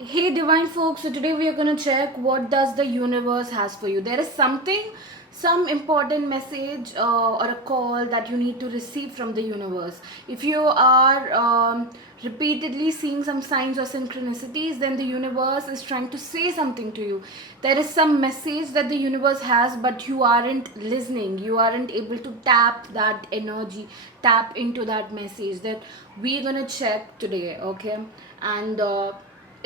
Hey divine folks, so today we are going to check what does the universe has for you. There is some important message or a call that you need to receive from the universe. If you are repeatedly seeing some signs or synchronicities, then the universe is trying to say something to you. There is some message that the universe has, but you aren't listening. You aren't able to tap that energy, tap into that message that we're going to check today, okay? And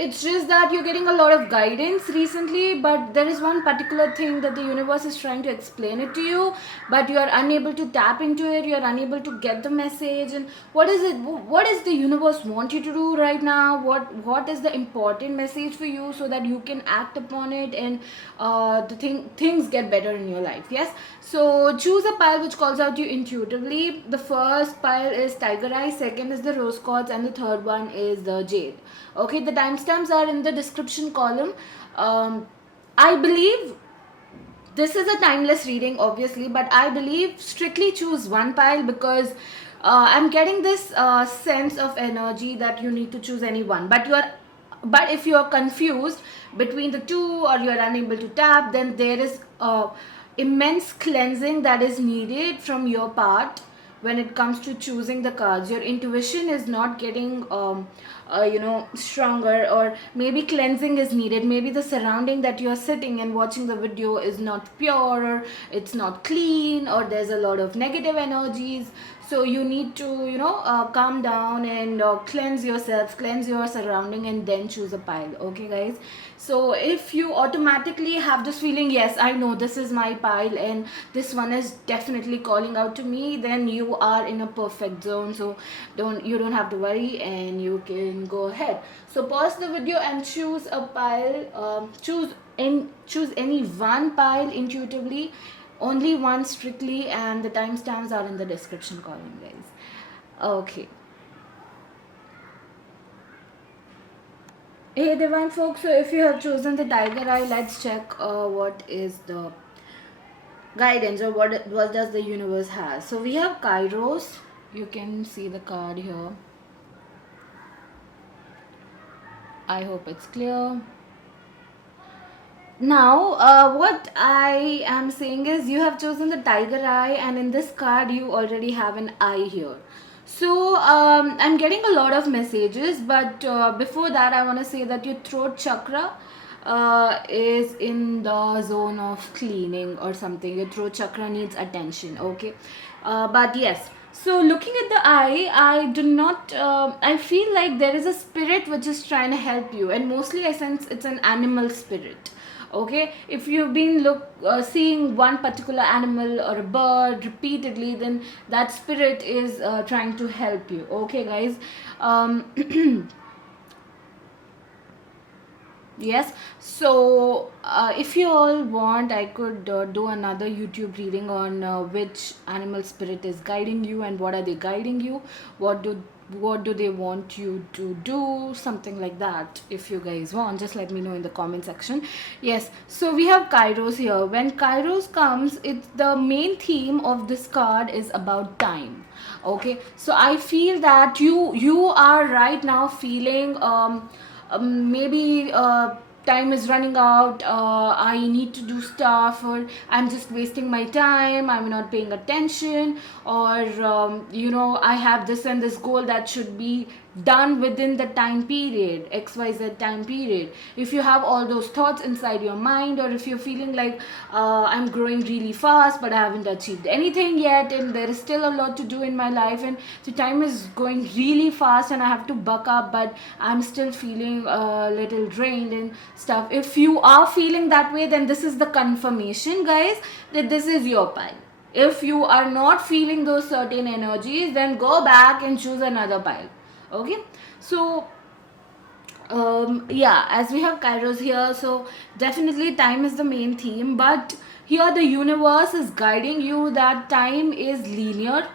it's just that you're getting a lot of guidance recently, but there is one particular thing that the universe is trying to explain it to you, but you are unable to tap into it. You are unable to get the message. And what is it? What is the universe want you to do right now? What is the important message for you so that you can act upon it and things get better in your life? Yes. So choose a pile which calls out you intuitively. The first pile is tiger eye, second is the rose quartz, and the third one is the jade. Okay, the timestamps are in the description column. I believe this is a timeless reading, obviously, but I believe strictly choose one pile because I'm getting this sense of energy that you need to choose any one. But if you are confused between the two or you are unable to tap, then there is immense cleansing that is needed from your part when it comes to choosing the cards. Your intuition is not getting stronger, or maybe cleansing is needed. Maybe the surrounding that you're sitting and watching the video is not pure, or it's not clean, or there's a lot of negative energies. So you need to calm down and cleanse yourself, cleanse your surrounding, and then choose a pile. Okay guys, so if you automatically have this feeling, yes, I know this is my pile and this one is definitely calling out to me, then you are in a perfect zone. So don't have to worry, and you can go ahead. So pause the video and choose a pile. Choose any one pile intuitively, only one strictly, and the timestamps are in the description column, guys. Okay. Hey divine folks, so if you have chosen the tiger eye, let's check what is the guidance, or what does the universe has. So we have Kairos. You can see the card here. I hope it's clear. Now what I am saying is you have chosen the tiger eye, and in this card you already have an eye here. So I'm getting a lot of messages, but before that I want to say that your throat chakra is in the zone of cleaning or something. Your throat chakra needs attention, okay? But yes, so looking at the eye, I do not I feel like there is a spirit which is trying to help you, and mostly I sense it's an animal spirit. Okay, if you've been seeing one particular animal or a bird repeatedly, then that spirit is trying to help you. Okay guys, yes. So if you all want, I could do another YouTube reading on which animal spirit is guiding you and what are they guiding you, what do they want you to do, something like that. If you guys want, just let me know in the comment section. Yes, so we have Kairos here. When Kairos comes, it's the main theme of this card is about time. Okay, so I feel that you are right now feeling maybe time is running out, I need to do stuff, or I'm just wasting my time, I'm not paying attention, or I have this and this goal that should be done within the time period, xyz time period. If you have all those thoughts inside your mind, or if you're feeling like I'm growing really fast but I haven't achieved anything yet, and there is still a lot to do in my life, and the time is going really fast and I have to buck up, but I'm still feeling a little drained and stuff. If you are feeling that way, then this is the confirmation, guys, that this is your pile. If you are not feeling those certain energies, then go back and choose another pile. Okay, so yeah, as we have Kairos here, so definitely time is the main theme, but here the universe is guiding you that time is linear.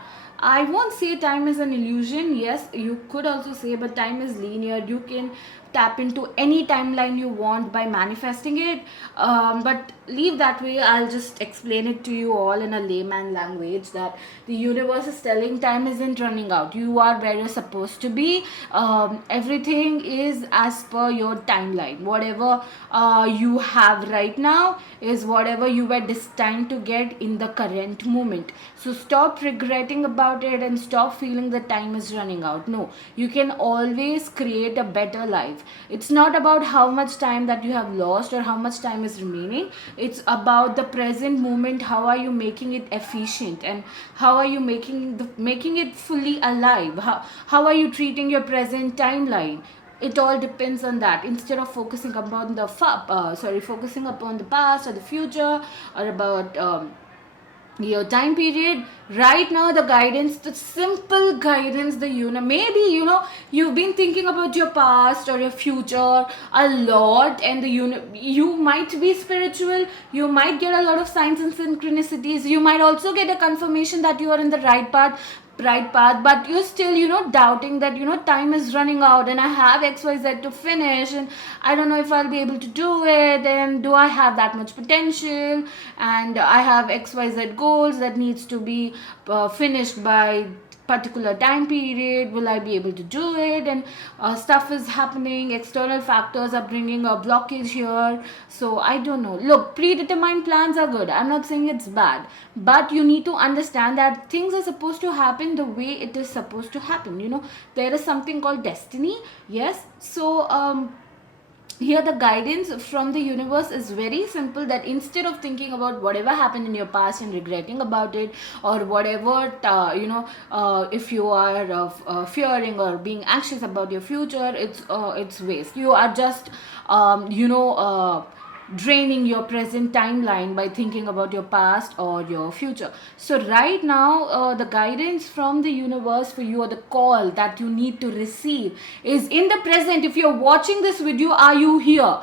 I won't say time is an illusion. Yes, you could also say, but time is linear. You can tap into any timeline you want by manifesting it. But leave that way. I'll just explain it to you all in a layman language, that the universe is telling time isn't running out. You are where you're supposed to be. Everything is as per your timeline. Whatever you have right now is whatever you were destined to get in the current moment. So stop regretting about it and stop feeling the time is running out. No, you can always create a better life. It's not about how much time that you have lost or how much time is remaining. It's about the present moment. How are you making it efficient, and how are you making it fully alive? How are you treating your present timeline? It all depends on that. Instead of focusing upon focusing upon the past or the future, or about your time period. Right now, the guidance, the simple guidance, maybe you've been thinking about your past or your future a lot, and you might be spiritual, you might get a lot of signs and synchronicities, you might also get a confirmation that you are in the right path, but you're still doubting that time is running out, and I have XYZ to finish, and I don't know if I'll be able to do it, and do I have that much potential, and I have XYZ goals that needs to be finished by particular time period. Will I be able to do it? And stuff is happening, external factors are bringing a blockage here, so I don't know. Look, predetermined plans are good, I'm not saying it's bad, but you need to understand that things are supposed to happen the way it is supposed to happen. There is something called destiny. Yes, so here the guidance from the universe is very simple, that instead of thinking about whatever happened in your past and regretting about it, or whatever if you are fearing or being anxious about your future, it's waste. You are just draining your present timeline by thinking about your past or your future. So right now, the guidance from the universe for you, or the call that you need to receive, is in the present. If you're watching this video, are you here?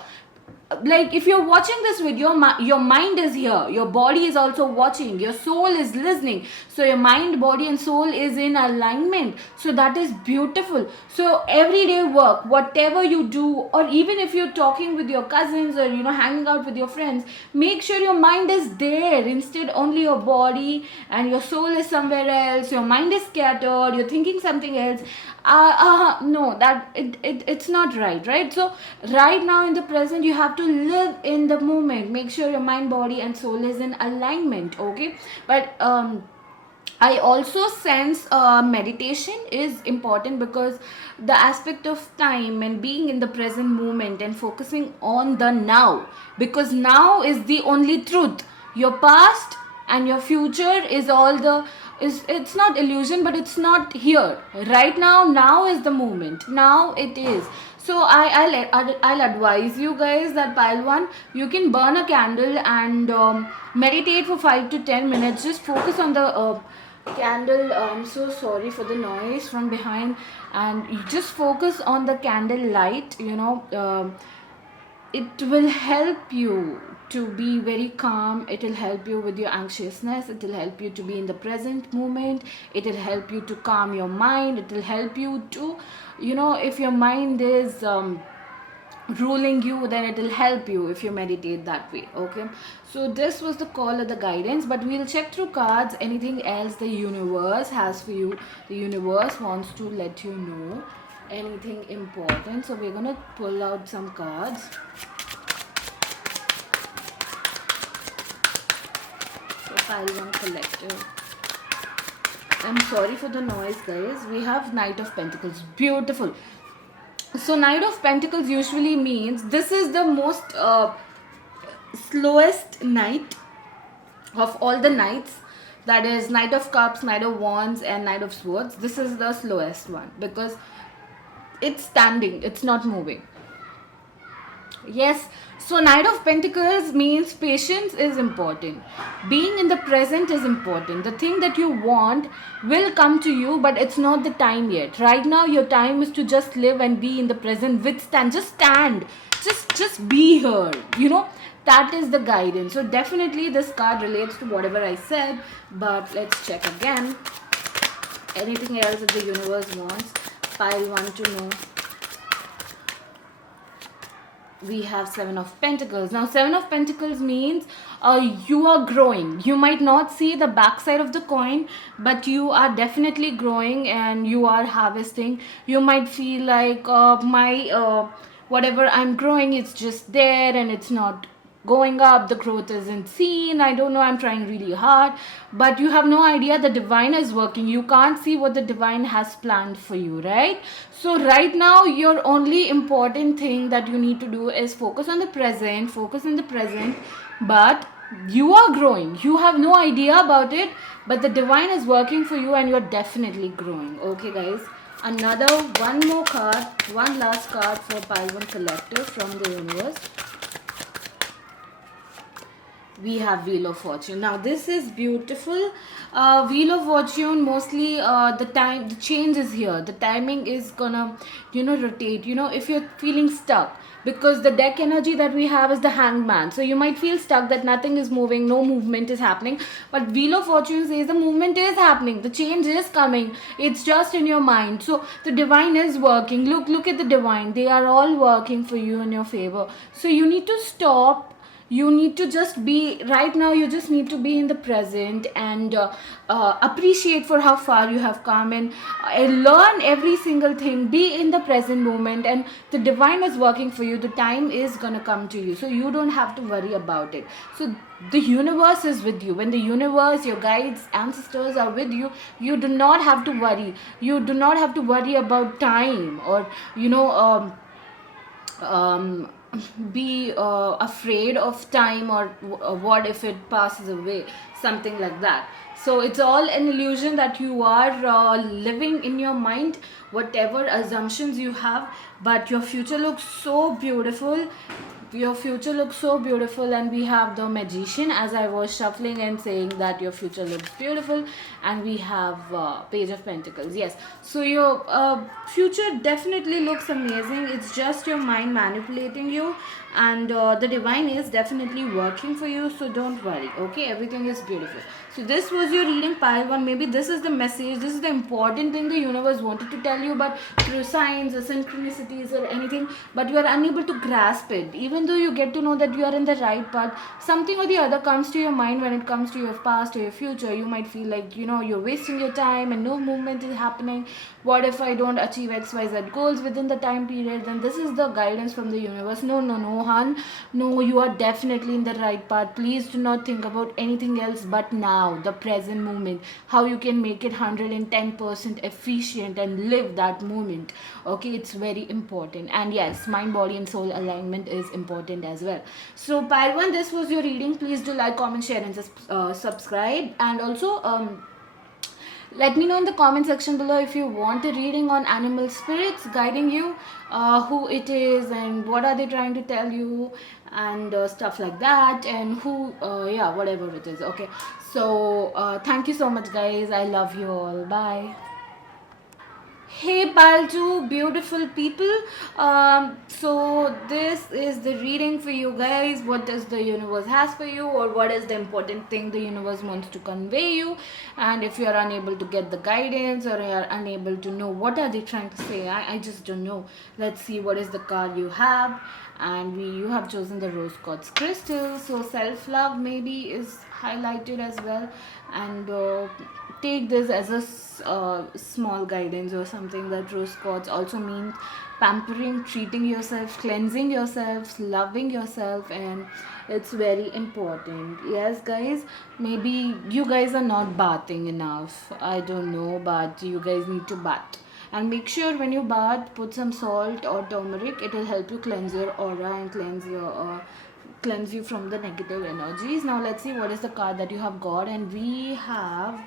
Like, if you're watching this video, your mind is here, your body is also watching, your soul is listening, so your mind, body and soul is in alignment. So that is beautiful. So everyday work, whatever you do, or even if you're talking with your cousins, or hanging out with your friends, make sure your mind is there. Instead, only your body and your soul is somewhere else, your mind is scattered, you're thinking something else. No, that it's not right? So right now in the present, you have to live in the moment. Make sure your mind, body and soul is in alignment. Okay, but I also sense meditation is important, because the aspect of time and being in the present moment and focusing on the now, because now is the only truth. Your past and your future is all the it's not illusion, but it's not here right now. Now is the moment, now it is. So I'll advise you guys that, pile one, you can burn a candle and meditate for 5 to 10 minutes. Just focus on the candle. I'm so sorry for the noise from behind. And you just focus on the candle light. It will help you to be very calm. It will help you with your anxiousness. It will help you to be in the present moment. It will help you to calm your mind. It will help you to, if your mind is ruling you, then it will help you if you meditate that way. Okay, so this was the call of the guidance, but we'll check through cards. Anything else the universe has for you? The universe wants to let you know anything important, so we're gonna pull out some cards. So pile one, collective. I'm sorry for the noise, guys. We have Knight of Pentacles. Beautiful. So Knight of Pentacles usually means this is the most slowest knight of all the knights. That is Knight of Cups, Knight of Wands and Knight of Swords. This is the slowest one because it's standing, it's not moving. Yes, so Knight of Pentacles means patience is important. Being in the present is important. The thing that you want will come to you, but it's not the time yet. Right now, your time is to just live and be in the present. Withstand, just stand, just be here. That is the guidance. So definitely this card relates to whatever I said, but let's check again. anything else that the universe wants. Pile 1 to know. We have Seven of Pentacles. Now Seven of Pentacles means you are growing. You might not see the backside of the coin, but you are definitely growing and you are harvesting. You might feel like my whatever I'm growing, it's just there and it's not going up, the growth isn't seen, I don't know, I'm trying really hard, but you have no idea the divine is working. You can't see what the divine has planned for you, right? So right now your only important thing that you need to do is focus on the present, but you are growing. You have no idea about it, but the divine is working for you and you're definitely growing. Okay guys, another one more card, one last card for pile 1 collective from the universe. We have Wheel of Fortune. Now this is beautiful. Wheel of Fortune, mostly the change is here. The timing is gonna rotate. If you're feeling stuck, because the deck energy that we have is the Hangman, so you might feel stuck, that nothing is moving, no movement is happening. But Wheel of Fortune says the movement is happening, the change is coming, it's just in your mind. So the divine is working. Look at the divine, they are all working for you in your favor. So you need to stop, you need to just be, right now you just need to be in the present and appreciate for how far you have come, and learn every single thing, be in the present moment, and the divine is working for you. The time is gonna come to you, so you don't have to worry about it. So the universe is with you. When the universe, your guides, ancestors are with you, you do not have to worry. You do not have to worry about time, or be afraid of time, or what if it passes away, something like that. So it's all an illusion that you are living in your mind, whatever assumptions you have, but your future looks so beautiful. Your future looks so beautiful. And we have the Magician, as I was shuffling and saying that your future looks beautiful. And we have Page of Pentacles. Yes, so your future definitely looks amazing. It's just your mind manipulating you, and the divine is definitely working for you, so don't worry. Okay, everything is beautiful. So this was your reading, pile 1. Maybe this is the message, this is the important thing the universe wanted to tell you, but through signs or synchronicities or anything, but you are unable to grasp it. Even though you get to know that you are in the right path, something or the other comes to your mind when it comes to your past or your future. You might feel like you're wasting your time and no movement is happening. What if I don't achieve XYZ goals within the time period? Then this is the guidance from the universe. No, Han, no, you are definitely in the right path. Please do not think about anything else but now, the present moment, how you can make it 110% efficient and live that moment. Okay, it's very important. And yes, mind, body and soul alignment is important as well. So pile 1, this was your reading. Please do like, comment, share and subscribe. And also let me know in the comment section below if you want a reading on animal spirits guiding you, who it is and what are they trying to tell you, and stuff like that, and who yeah, whatever it is. Okay, so thank you so much guys, I love you all, bye. Hey pile 2, beautiful people. So this is the reading for you guys. What does the universe has for you, or what is the important thing the universe wants to convey you? And if you are unable to get the guidance, or you are unable to know what are they trying to say, I just don't know. Let's see what is the card you have. And you have chosen the rose quartz crystal, so self-love maybe is highlighted as well. And take this as a small guidance or something, that rose quartz also means pampering, treating yourself, cleansing yourself, loving yourself, and it's very important. Yes guys, maybe you guys are not bathing enough, I don't know, but you guys need to bath. And make sure when you bath, put some salt or turmeric. It will help you cleanse your aura and cleanse you from the negative energies. Now let's see what is the card that you have got. And we have,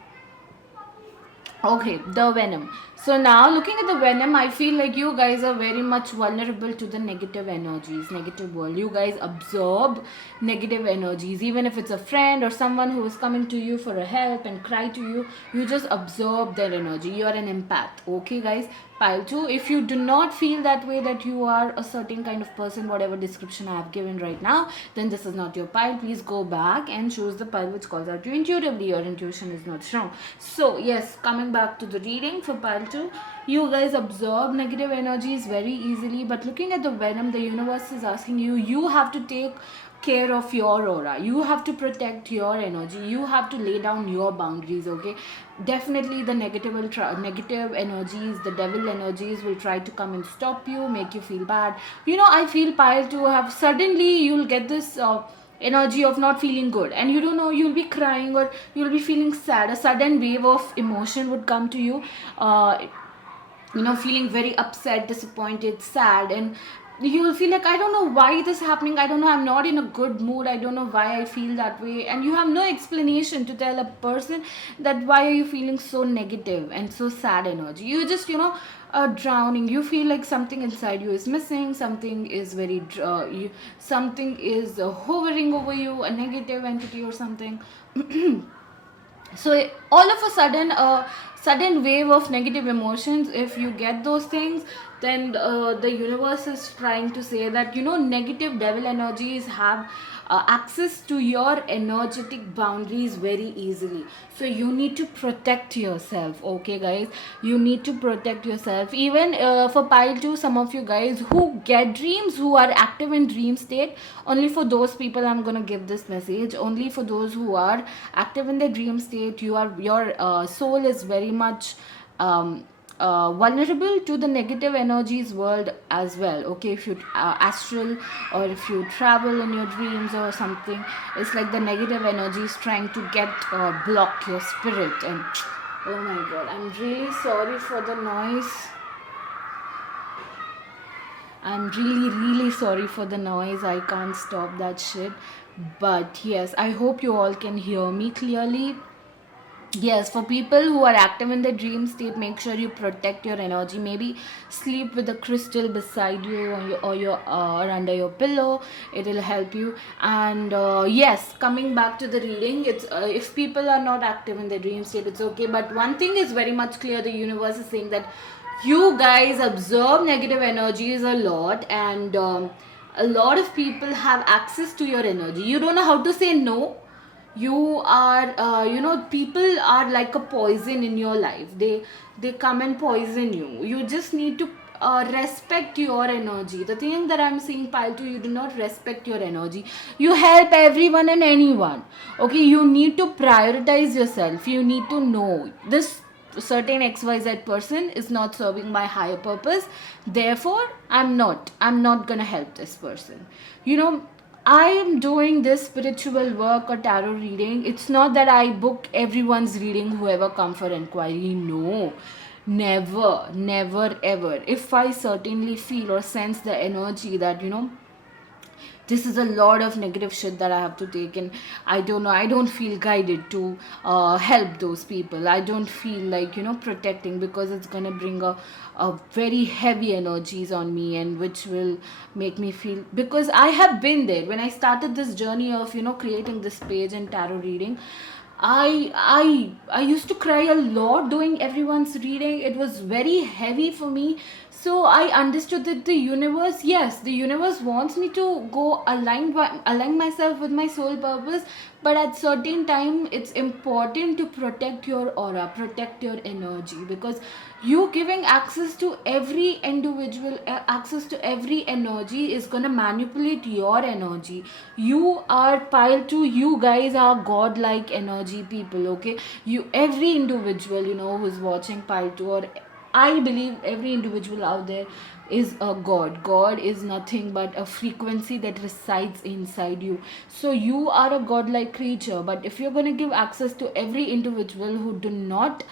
okay, the Venom. So now looking at the Venom, I feel like you guys are very much vulnerable to the negative energies, negative world. You guys absorb negative energies. Even if it's a friend or someone who is coming to you for a help and cry to you, you just absorb their energy. You are an empath. Okay guys, pile 2. If you do not feel that way, that you are a certain kind of person, whatever description I have given right now, then this is not your pile. Please go back and choose the pile which calls out you intuitively. Your intuition is not strong. So yes, coming back to the reading for pile 2, you guys absorb negative energies very easily, but looking at the venom, the universe is asking you, you have to take care of your aura, you have to protect your energy, you have to lay down your boundaries. Okay, definitely the negative energies, the devil energies will try to come and stop you, make you feel bad. I feel pile to have, suddenly you'll get this energy of not feeling good, and you don't know, you'll be crying or you'll be feeling sad. A sudden wave of emotion would come to you, feeling very upset, disappointed, sad, and you will feel like, I don't know why this is happening, I don't know, I'm not in a good mood, I don't know why I feel that way, and you have no explanation to tell a person that why are you feeling so negative and so sad energy. You just drowning. You feel like something inside you is missing, something is something is hovering over you, a negative entity or something. So all of a sudden, a sudden wave of negative emotions, if you get those things, then the universe is trying to say that negative devil energies have access to your energetic boundaries very easily. So you need to protect yourself. Okay guys, you need to protect yourself. Even for pile 2, some of you guys who get dreams, who are active in dream state, only for those people I'm gonna give this message. Only for those who are active in the dream state, your soul is very much vulnerable to the negative energies world as well. Okay, if you astral, or if you travel in your dreams or something, it's like the negative energies trying to get block your spirit. And oh my god, I'm really sorry for the noise. I'm really, really sorry for the noise. I can't stop that shit. But yes, I hope you all can hear me clearly. Yes, for people who are active in the dream state, make sure you protect your energy. Maybe sleep with a crystal beside you, or under your pillow. It will help you. And yes, coming back to the reading, it's if people are not active in the dream state, it's okay. But one thing is very much clear: the universe is saying that you guys absorb negative energies a lot, and a lot of people have access to your energy. You don't know how to say no. You are people are like a poison in your life. They come and poison you. You just need to respect your energy. The thing that I'm seeing, pile 2, you do not respect your energy. You help everyone and anyone. Okay, you need to prioritize yourself. You need to know this certain xyz person is not serving my higher purpose, therefore I'm not gonna help this person. I am doing this spiritual work or tarot reading. It's not that I book everyone's reading, whoever come for inquiry. No, never, never, ever. If I certainly feel or sense the energy that, this is a lot of negative shit that I have to take, and I don't know, I don't feel guided to help those people. I don't feel like protecting, because it's gonna bring a very heavy energies on me, and which will make me feel, because I have been there when I started this journey of creating this page and tarot reading. I used to cry a lot doing everyone's reading. It was very heavy for me. So I understood that the universe, yes, the universe wants me to go align myself with my soul purpose, but at certain time it's important to protect your aura, protect your energy, because you giving access to every individual, access to every energy is gonna manipulate your energy. You are pile 2, you guys are godlike energy people. Okay, you, every individual who's watching pile 2, or I believe every individual out there is a god. God is nothing but a frequency that resides inside you. So you are a godlike creature. But if you're going to give access to every individual who do not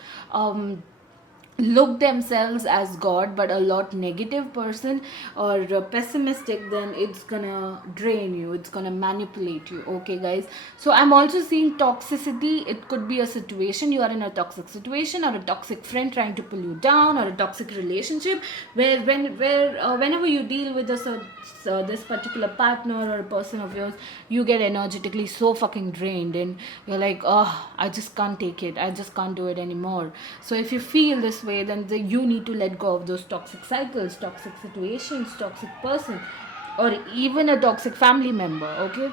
look themselves as god, but a lot negative person, or pessimistic, then it's gonna drain you, it's gonna manipulate you. Okay guys, so I'm also seeing toxicity. It could be a situation, you are in a toxic situation, or a toxic friend trying to pull you down, or a toxic relationship where whenever you deal with this particular partner or a person of yours, you get energetically so fucking drained, and you're like, oh, I just can't take it, I just can't do it anymore. So if you feel this way, way, then you need to let go of those toxic cycles, toxic situations, toxic person, or even a toxic family member. Okay,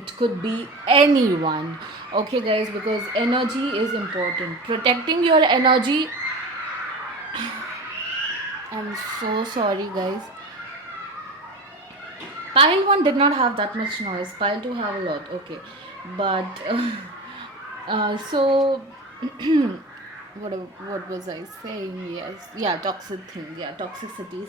it could be anyone. Okay, guys, because energy is important. Protecting your energy. I'm so sorry, guys. Pile 1 did not have that much noise. Pile 2 have a lot. Okay. But so what was I saying? Yes. Yeah, toxic thing. Yeah, toxicities.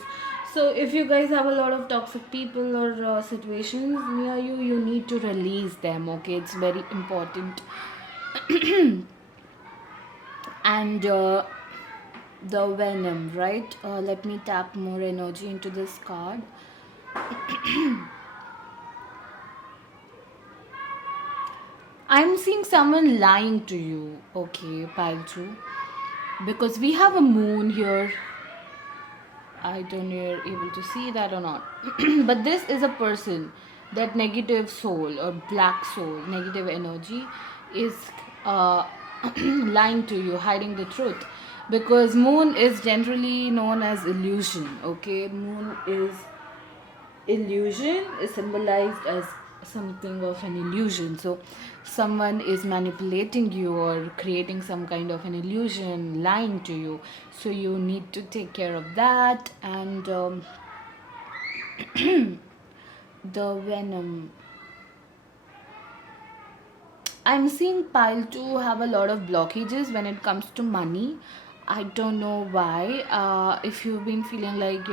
So if you guys have a lot of toxic people or situations near you, you need to release them. Okay, it's very important. And the venom, right? Let me tap more energy into this card. I'm seeing someone lying to you, okay, Palchu, because we have a moon here. I don't know if you're able to see that or not. But this is a person, that negative soul or black soul, negative energy is uh, lying to you, hiding the truth. Because moon is generally known as illusion, okay? Moon is illusion, is symbolized as something of an illusion. So someone is manipulating you or creating some kind of an illusion, lying to you, so you need to take care of that. And the venom, I'm seeing pile 2 have a lot of blockages when it comes to money. I don't know why. If you've been feeling like,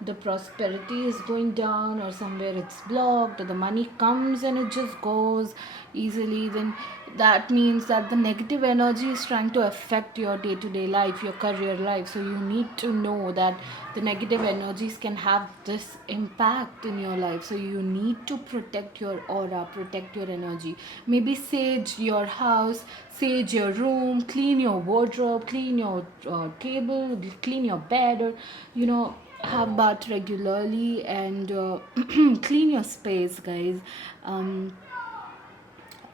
the prosperity is going down, or somewhere it's blocked, or the money comes and it just goes easily, then that means that the negative energy is trying to affect your day to day life, your career life. So you need to know that the negative energies can have this impact in your life. So you need to protect your aura, protect your energy. Maybe sage your house, sage your room, clean your wardrobe, clean your table, clean your bed, or have bath regularly, and clean your space, guys.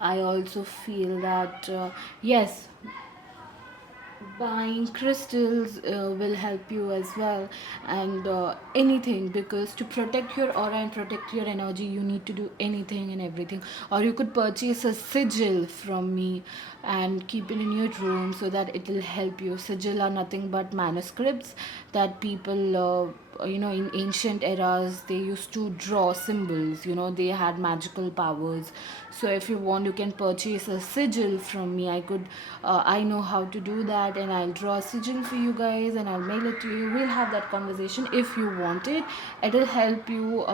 I also feel that yes, buying crystals will help you as well, and anything, because to protect your aura and protect your energy, you need to do anything and everything. Or you could purchase a sigil from me and keep it in your room, so that it will help you. Sigil are nothing but manuscripts that people in ancient eras, they used to draw symbols. They had magical powers. So if you want, you can purchase a sigil from me. I know how to do that, and I'll draw a sigil for you guys and I'll mail it to you. We'll have that conversation if you want it. It'll help you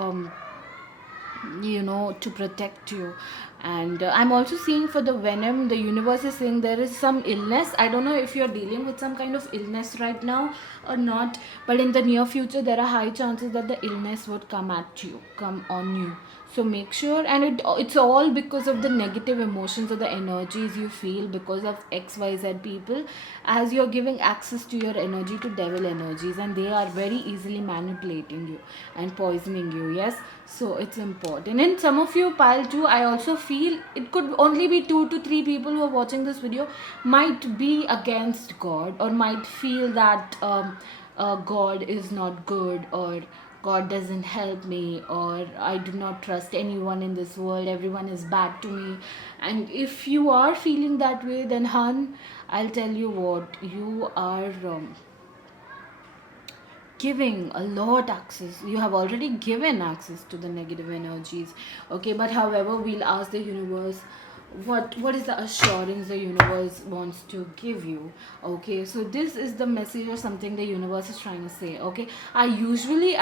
to protect you. And I'm also seeing for the venom, the universe is saying there is some illness. I don't know if you're dealing with some kind of illness right now or not, but in the near future there are high chances that the illness would come on you. So make sure, and it's all because of the negative emotions or the energies you feel because of XYZ people, as you're giving access to your energy to devil energies, and they are very easily manipulating you and poisoning you. Yes, so it's important. And some of you, pile 2, I also feel it could only be 2 to 3 people who are watching this video might be against God, or might feel that God is not good, or God doesn't help me, or I do not trust anyone in this world, everyone is bad to me. And if you are feeling that way, then hun, I'll tell you what, you are giving a lot access. You have already given access to the negative energies. Okay, but however, we'll ask the universe, what is the assurance the universe wants to give you. Okay, so this is the message or something the universe is trying to say. Okay, I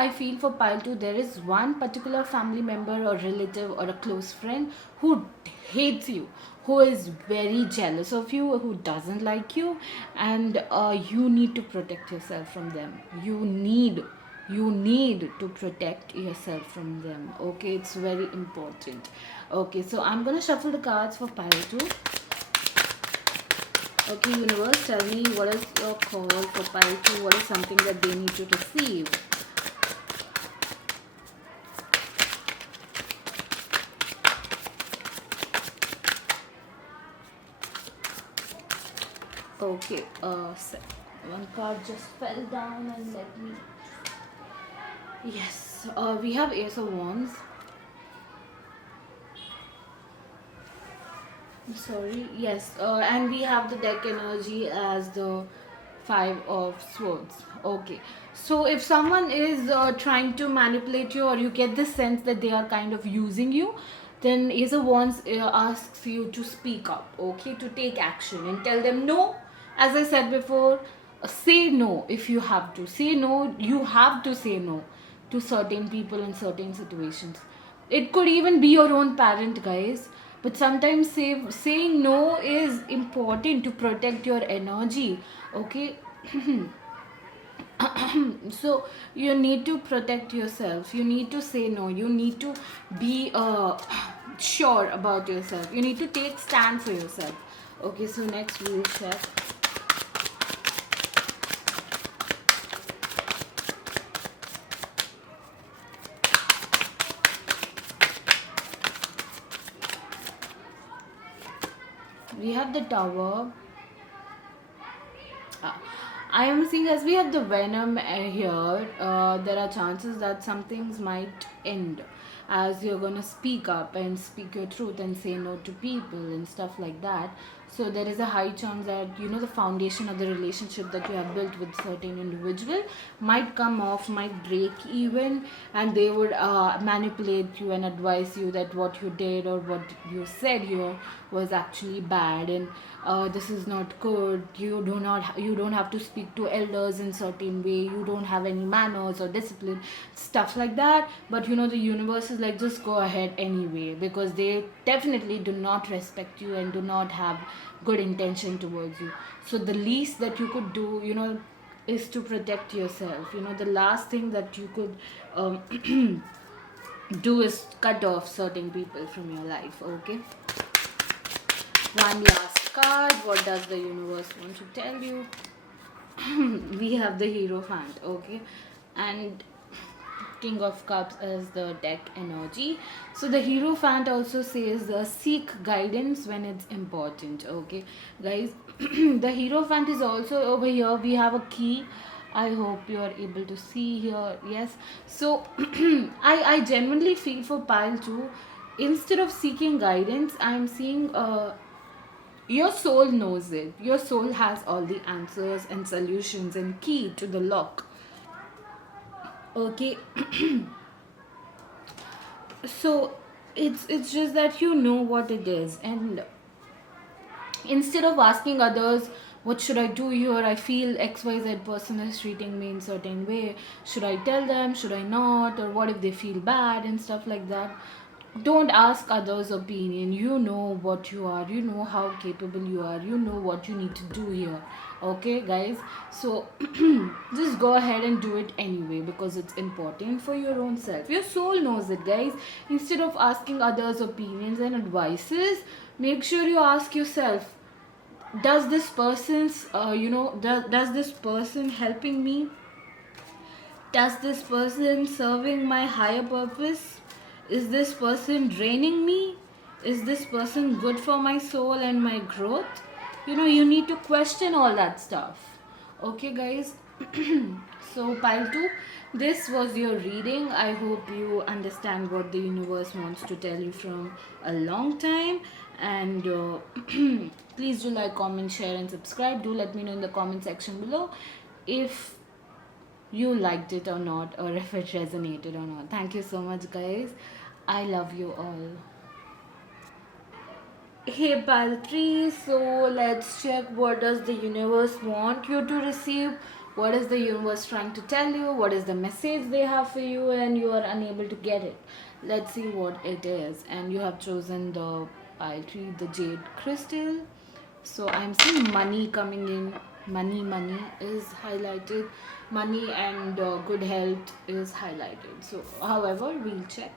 feel for pile 2, there is one particular family member or relative or a close friend who hates you, who is very jealous of you, who doesn't like you, and you need to protect yourself from them. You need to protect yourself from them. Okay, it's very important. Okay, so I'm gonna shuffle the cards for pile 2. Okay, universe, tell me, what is your call for pile 2? What is something that they need to receive? Okay, One card just fell down and let me. Yes, we have Ace of Wands. Sorry, yes, and we have the deck energy as the Five of Swords. Okay, so if someone is trying to manipulate you, or you get the sense that they are kind of using you, then Ace of Wands asks you to speak up, okay, to take action and tell them no. As I said before, say no if you have to. Say no, you have to say no to certain people in certain situations. It could even be your own parent, guys. But sometimes saying no is important to protect your energy. Okay. So you need to protect yourself. You need to say no. You need to be sure about yourself. You need to take stand for yourself. Okay, so next we will check. We have the Tower. Uh, I am seeing, as we have the Venom here, there are chances that some things might end, as you're gonna speak up and speak your truth and say no to people and stuff like that. So there is a high chance that, you know, the foundation of the relationship that you have built with certain individual might come off, might break even, and they would manipulate you and advise you that what you did or what you said here was actually bad, and this is not good. You don't have to speak to elders in certain way. You don't have any manners or discipline, stuff like that. But you know, the universe is like, just go ahead anyway, because they definitely do not respect you and do not have good intention towards you. So the least that you could do, you know, is to protect yourself. You know, the last thing that you could do is cut off certain people from your life. Okay, one last card. What does the universe want to tell you? We have the Hierophant. Okay, and King of Cups as the deck energy. So the Hierophant also says seek guidance when it's important. Okay, guys, the Hierophant is also over here. We have a key. I hope you are able to see here. Yes. So I genuinely feel for pile 2. Instead of seeking guidance, I'm seeing your soul knows it. Your soul has all the answers and solutions and key to the lock. Okay. So it's just that you know what it is, and instead of asking others, what should I do here, I feel XYZ person is treating me in certain way, should I tell them, should I not, or what if they feel bad and stuff like that. Don't ask others opinion. You know what you are, you know how capable you are, you know what you need to do here. Okay, guys, so just go ahead and do it anyway, because it's important for your own self. Your soul knows it, guys. Instead of asking others opinions and advices, make sure you ask yourself, does this person's does this person helping me, does this person serving my higher purpose, is this person draining me, is this person good for my soul and my growth. You know, you need to question all that stuff. Okay, guys. So pile 2, this was your reading. I hope you understand what the universe wants to tell you from a long time. And please do like, comment, share and subscribe. Do let me know in the comment section below if you liked it or not, or if it resonated or not. Thank you so much, guys. I love you all. Hey Paltry, so let's check, what does the universe want you to receive? What is the universe trying to tell you? What is the message they have for you and you are unable to get it? Let's see what it is. And you have chosen the Paltry, the Jade Crystal. So I'm seeing money coming in. Money is highlighted. Money and good health is highlighted. So, however, we'll check.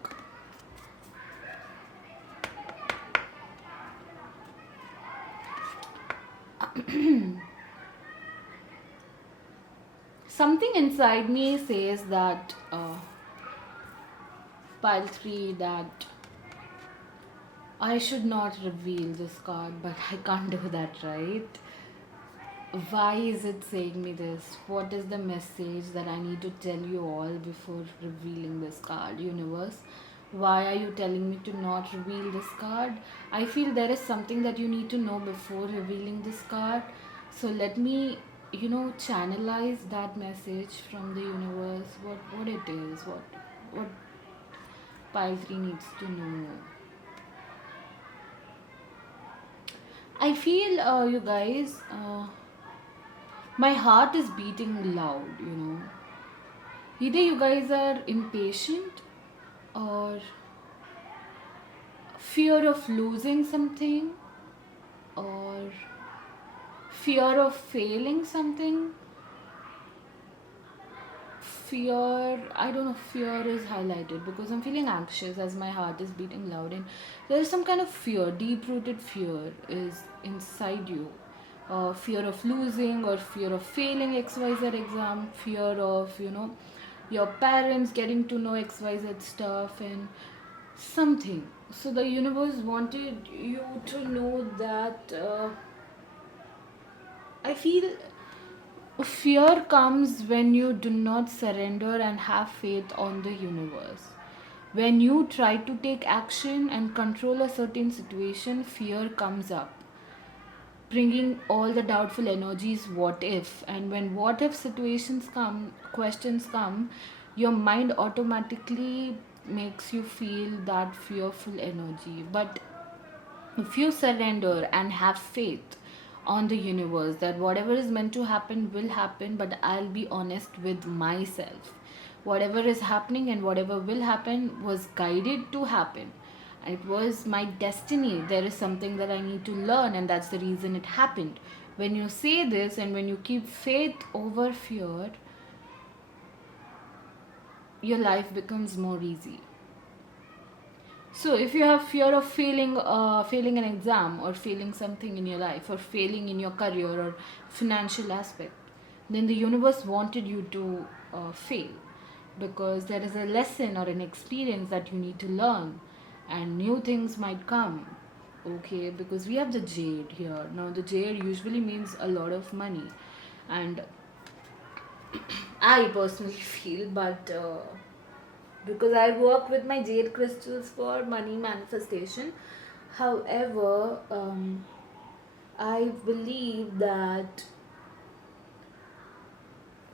Something inside me says that pile 3, that I should not reveal this card, but I can't do that, right? Why is it saying me this? What is the message that I need to tell you all before revealing this card, universe? Why are you telling me to not reveal this card? I feel there is something that you need to know before revealing this card. So let me, channelize that message from the universe. What it is, what Pile 3 needs to know. I feel, you guys, my heart is beating loud. Either you guys are impatient or fear of losing something or fear of failing something. I don't know, fear is highlighted because I'm feeling anxious as my heart is beating loud, and there is some kind of fear, deep rooted fear is inside you. Fear of losing or fear of failing XYZ exam, fear of, your parents getting to know XYZ stuff and something. So the universe wanted you to know that I feel fear comes when you do not surrender and have faith on the universe. When you try to take action and control a certain situation, fear comes up, bringing all the doubtful energies, what if. And when what if situations come, questions come, your mind automatically makes you feel that fearful energy. But if you surrender and have faith on the universe that whatever is meant to happen will happen, but I'll be honest with myself. Whatever is happening and whatever will happen was guided to happen. It was my destiny. There is something that I need to learn, and that's the reason it happened. When you say this and when you keep faith over fear, your life becomes more easy. So, if you have fear of failing an exam or failing something in your life or failing in your career or financial aspect, then the universe wanted you to fail because there is a lesson or an experience that you need to learn, and new things might come. Okay, because we have the jade here. Now, the jade usually means a lot of money, and I personally feel, but because I work with my jade crystals for money manifestation. However, I believe that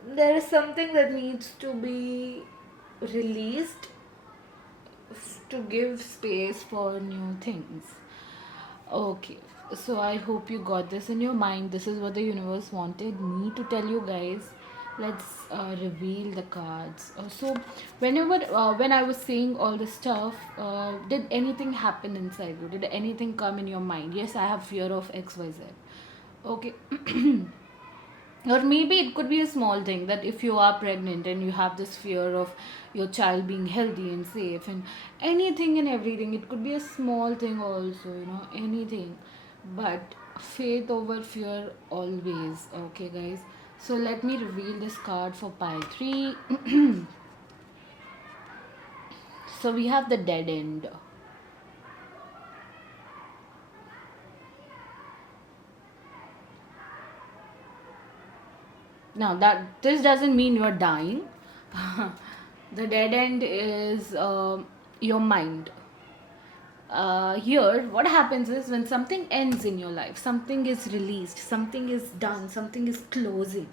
there is something that needs to be released to give space for new things. Okay, so I hope you got this in your mind. This is what the universe wanted me to tell you guys. Let's reveal the cards. When I was saying all this stuff, did anything happen inside you? Did anything come in your mind? Yes, I have fear of XYZ. Okay. Or maybe it could be a small thing that if you are pregnant and you have this fear of your child being healthy and safe and anything and everything, it could be a small thing also, anything. But faith over fear always. Okay, guys. So let me reveal this card for pile 3. So we have the dead end. Now that this doesn't mean you're dying. The dead end is your mind. Here, what happens is when something ends in your life, something is released, something is done, something is closing.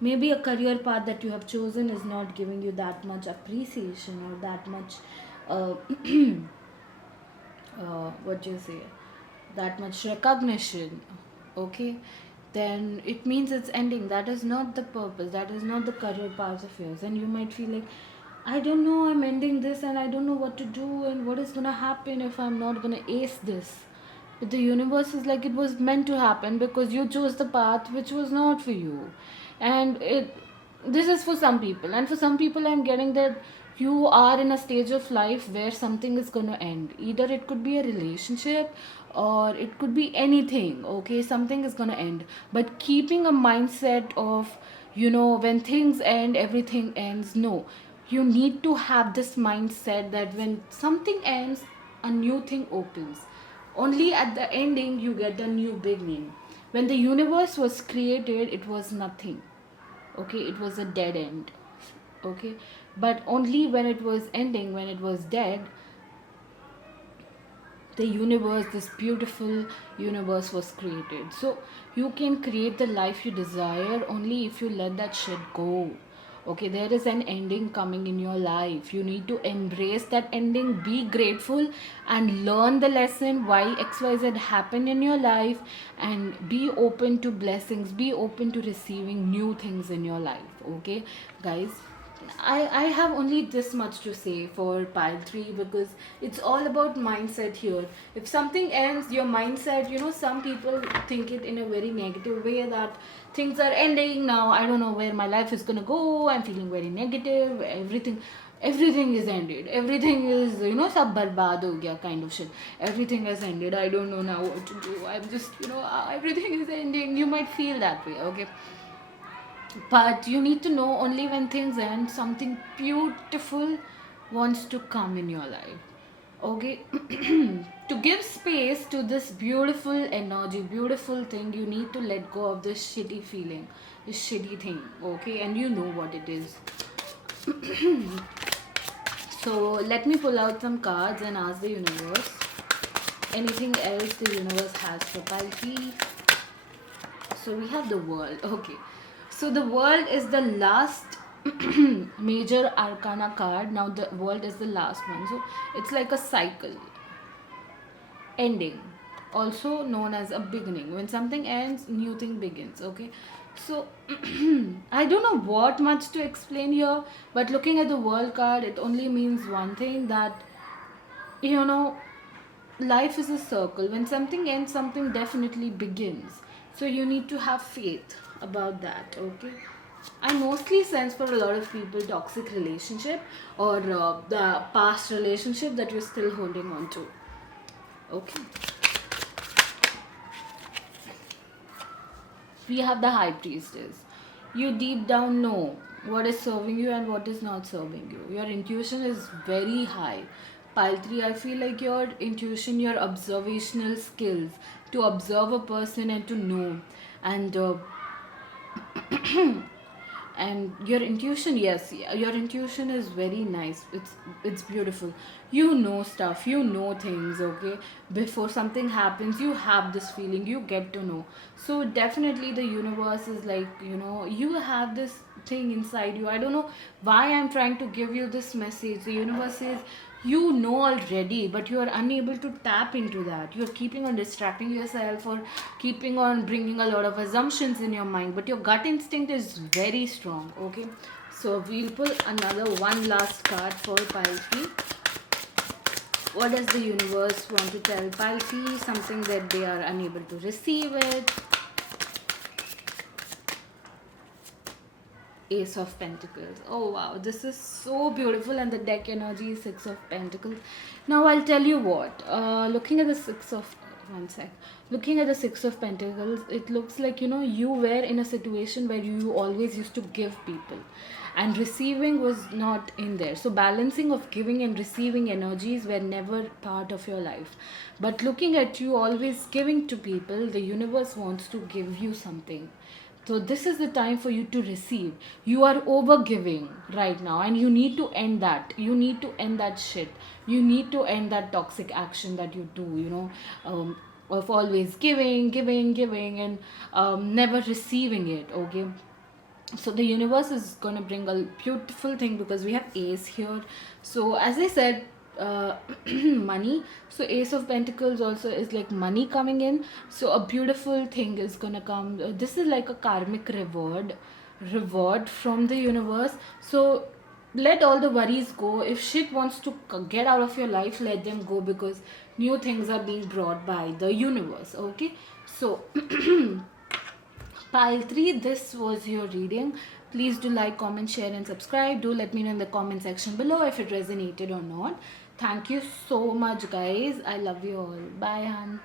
Maybe a career path that you have chosen is not giving you that much appreciation or that much, uh, what do you say, that much recognition. Okay, then it means it's ending. That is not the purpose, that is not the career path of yours. And you might feel like, I don't know, I'm ending this and I don't know what to do and what is gonna happen if I'm not gonna ace this. But the universe is like, it was meant to happen because you chose the path which was not for you. And this is for some people, and for some people I'm getting that you are in a stage of life where something is going to end. Either it could be a relationship or it could be anything. Okay, something is going to end, but keeping a mindset of, when things end, everything ends. No, you need to have this mindset that when something ends, a new thing opens. Only at the ending you get a new beginning. When the universe was created, it was nothing. Okay, it was a dead end. Okay, but only when it was ending, when it was dead, the universe, this beautiful universe, was created. So you can create the life you desire only if you let that shit go. Okay, there is an ending coming in your life. You need to embrace that ending, be grateful, and learn the lesson why XYZ happened in your life, and be open to blessings, be open to receiving new things in your life. Okay, guys, I have only this much to say for pile 3, because it's all about mindset here. If something ends, your mindset, some people think it in a very negative way, that things are ending now, I don't know where my life is gonna go, I'm feeling very negative, everything is ended, everything is, sab barbad ho gaya kind of shit, everything has ended, I don't know now what to do, I'm just, everything is ending. You might feel that way, okay, but you need to know, only when things end, something beautiful wants to come in your life. Okay, to give space to this beautiful energy, beautiful thing, you need to let go of this shitty feeling, this shitty thing. Okay, and you know what it is. So let me pull out some cards and ask the universe anything else the universe has for Palki. So we have the world. Okay, so the world is the last major arcana card. Now the world is the last one, so it's like a cycle, ending, also known as a beginning. When something ends, new thing begins. Okay, so I don't know what much to explain here, but looking at the world card, it only means one thing, that you know life is a circle. When something ends, something definitely begins. So you need to have faith about that. Okay, I mostly sense for a lot of people toxic relationship, or the past relationship that you're still holding on to. Okay, we have the high priestess. You deep down know what is serving you and what is not serving you. Your intuition is very high. Pile 3, I feel like your intuition, your observational skills to observe a person and to know, and and your intuition, yes, your intuition is very nice, it's beautiful. You know stuff, you know things. Okay, before something happens, you have this feeling, you get to know. So definitely the universe is like, you have this thing inside you. I don't know why I'm trying to give you this message. The universe says you know already, but you are unable to tap into that. You're keeping on distracting yourself, or keeping on bringing a lot of assumptions in your mind, but your gut instinct is very strong. Okay, so we'll pull another one last card for Palki. What does the universe want to tell Palki? Something that they are unable to receive it. Ace of Pentacles. Oh wow, this is so beautiful, and the deck energy is Six of Pentacles. Now I'll tell you what. Looking at the Six of one sec. Looking at the Six of Pentacles, it looks like you were in a situation where you always used to give people, and receiving was not in there. So balancing of giving and receiving energies were never part of your life. But looking at you always giving to people, the universe wants to give you something. So this is the time for you to receive. You are over giving right now, and you need to end that. You need to end that shit. You need to end that toxic action that you do, of always giving, giving, giving, and never receiving it. Okay, so the universe is going to bring a beautiful thing, because we have ace here. So as I said, money. So ace of pentacles also is like money coming in. So a beautiful thing is going to come. This is like a karmic reward from the universe. So let all the worries go. If shit wants to get out of your life, let them go, because new things are being brought by the universe. Okay, so Pile 3, this was your reading. Please do like, comment, share, and subscribe. Do let me know in the comment section below if it resonated or not. Thank you so much, guys. I love you all. Bye, Hunt.